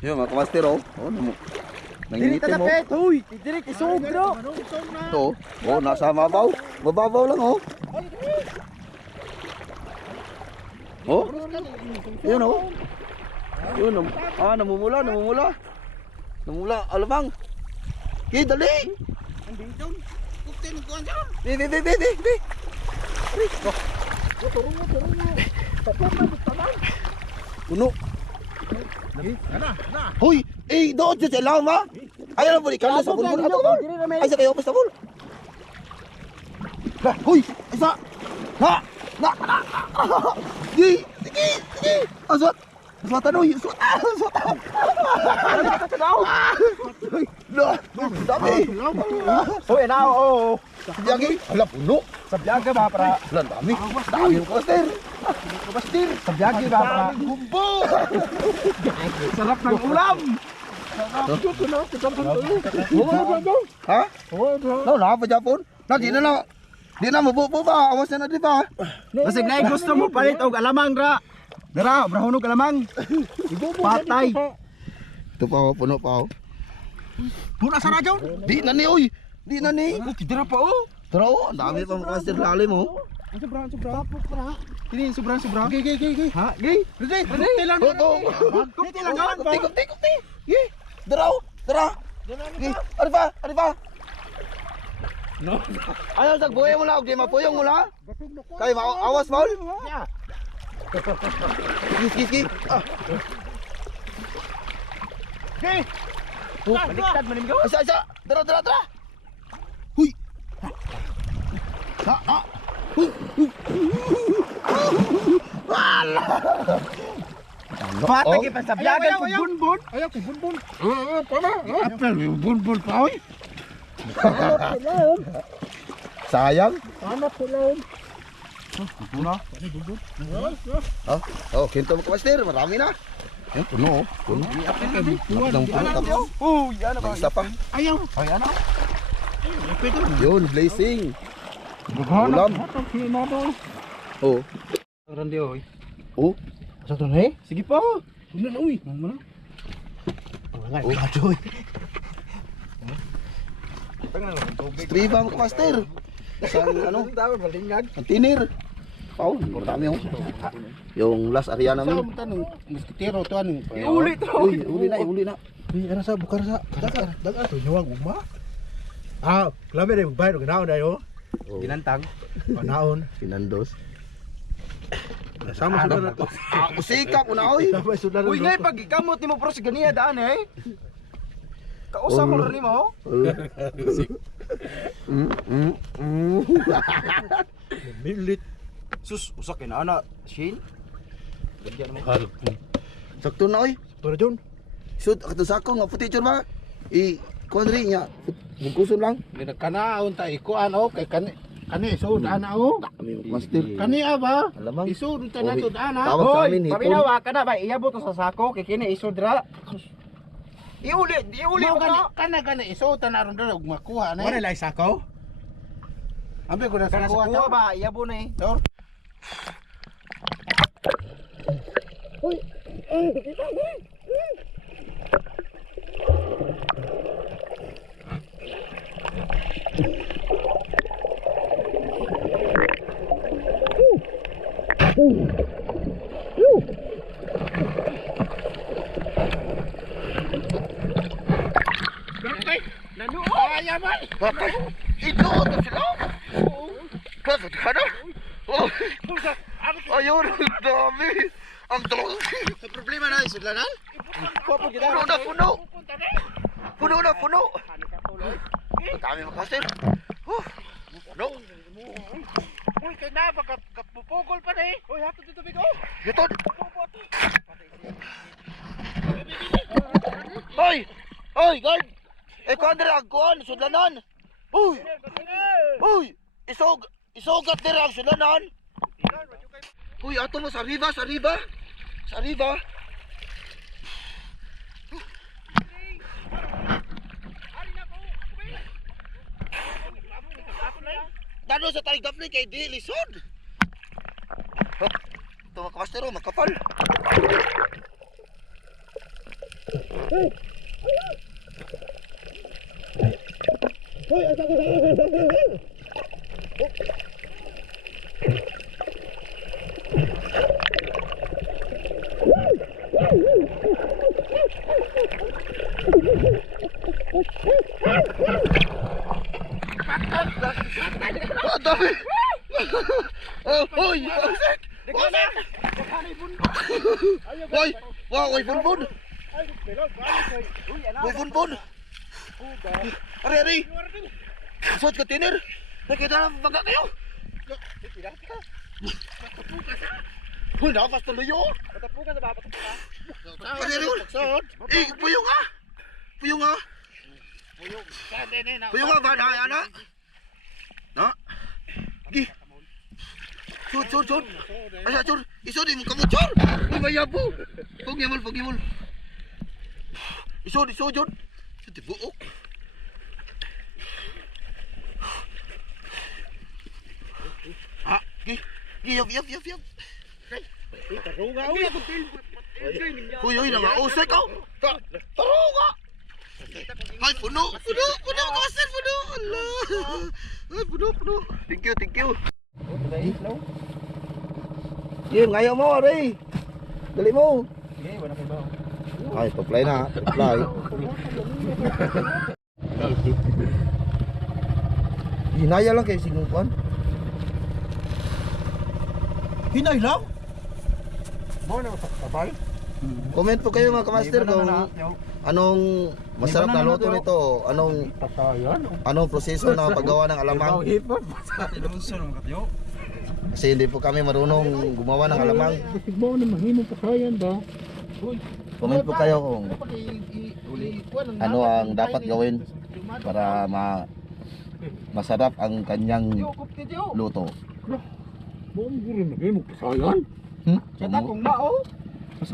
Yun mga kamaster oh. Oh, nangingitim mo. Uy, direct isog bro. Ito oh, nasa mabaw. Mababaw lang oh. Oh. Yun oh. Yun oh. Ah, namumula. Namumula, alamang. Okay, dali. Be. Puno. Hoy, doon sa ilaw ma. Ayaw na balikan na sa bulbul. Ato ba? Ay sa kayo basta bul. Hoy, isa. Na. Sige. Aswat. Aswatan oy, aswat. Dami. Hoy, na oh. Sabyagi, ala puno. Sabyaga ba para? Lan dami. Dami yung kaster. Sabyaga ba para? Gumbo. Sarap ng ulam. Ha? No, na pa Japon. Na di na. Di na mabubo ba? Awas na di ba? Basig na gusto mo palit og alamang ra. Dara, brahunog alamang. Patay. Ito pa oh, puno pa oh. Puna sa radyo. Di na ni oy. Di na ni. Kidira pa oh. Tara oh, ang dami pa mga kaster lalim oh. Sobra. Ini sobra. Gay. Ha? Gay. Ready. Tilan. Tilan doon. Kupti. Ye. Dara. Ye. Ari pa. No. Ayaw sa buhay mo lang, di mapuyong mo lang. Kay awas Paul. Ya. Gis. Gay. Baliktad man nimgo. Isa. Dara. Huy. Huy. Wala. Patay pa sa sabyagan ko bunbun. Ayaw kay bunbun. Tama. Apel bunbun pa oy. Sayang. Hanap sila. Puno. Oh, kinto mo master, marami na. Yan puno. Oh, yan ba? Isa pa. Ayaw. Ay ano? Yun, blazing. Ulam. Oh. Randi oy. Oh. Sa to na Sige pa. Una na uy. Oh, kajoy. Striba mo master. Isang ano? Ang tinir. Pau, marami oh. Yung last area namin. Muskitero to ano. Uli na. Uy, ano sa bukar sa? Daga to nyawag ugma. Ah, klame na magbayad og naon dayo. Ginantang. Naon. Sinandos. Sama sudah na to. Usikap una oy. Sama sudah. Uy, ngay pag ikamot nimo pro sa ganiya daan eh. Kausa ko rin mo. Milit. Sus, usak na ana, Shin. Bagyan mo. Sakto na oy. Para John. Shoot ato sako nga puti chur ba? Konri nya. Bungkuson lang. Kanaon ta ikuan o kay kani isud ana o. Master. Kani ba? Alamang. Isud ta na tud ana. Tawag sa amin hipon. Paminawa ka na ba? Iabot sa sako kay kini isod ra. Iuli ko kana isud ta na ron og makuha na. Wala lay sako. Ambe ko na Kana sako sa kuha ba? Iabo na eh. Tor. Nanu ay man. Patay. Ito to sila. Kaso kada. Oh. Ayun, dami. Ang tulog. Problema na isud lanan. Puno na. Dami makasir. No. Uy, kay na kapupugol pa na eh. Uy, hato dito bigo. Yutod. Hoy, guard. Kuandre ang kuan sudlanan. Uy. Isogat dira ang sudlanan. Uy, ato mo sa riba. Dano sa talig dapli kay di lisod. Ito mga kapastero, makapal. Ang dami! Hoy! Wasik! Wasik! Hoy! Wow! Hoy! Bunbun! Hoy! Bunbun! Ari! Ari! Suot ka tiner! Nakita na baga kayo! Hoy! Nakapas tuloy yun! Patapukan na ba? Patapukan. Ari! Ari! Eh! Puyong nga! Puyong nga! Puyong nga ba? Ana? Na? Gi! Chur! Chur! Chur! Asa chur! Isod mo kamu chur! Uy! Mayabo! Pagimol! Pagimol! Isod! Isod! Chur! Sa tibuok! Ha! Gi! Gi! Yap! Yap! Yap! Yap! Uy! Uy! Nakausay ka! Tarunga! Ay! Puno! Puno! Puno! Kasal! Puno! Allah! Ay! Puno! Puno! Thank you! Thank you! Yun! Ngayon mo! Ari! Dali mo! Sige, wala kayo ba? Ay! Apply na! Apply! Hinaya lang kayo sinungkuan. Hinay lang? Mo na sabay? Comment po kayo mga kamaster kung anong masarap na luto nito. Anong proseso na paggawa ng alamang. Kasi hindi po kami marunong gumawa ng alamang. Comment po kayo kung ano ang dapat gawin para masarap ang kanyang luto. Kita kong mao.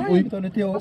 Uy, ito na tiyo.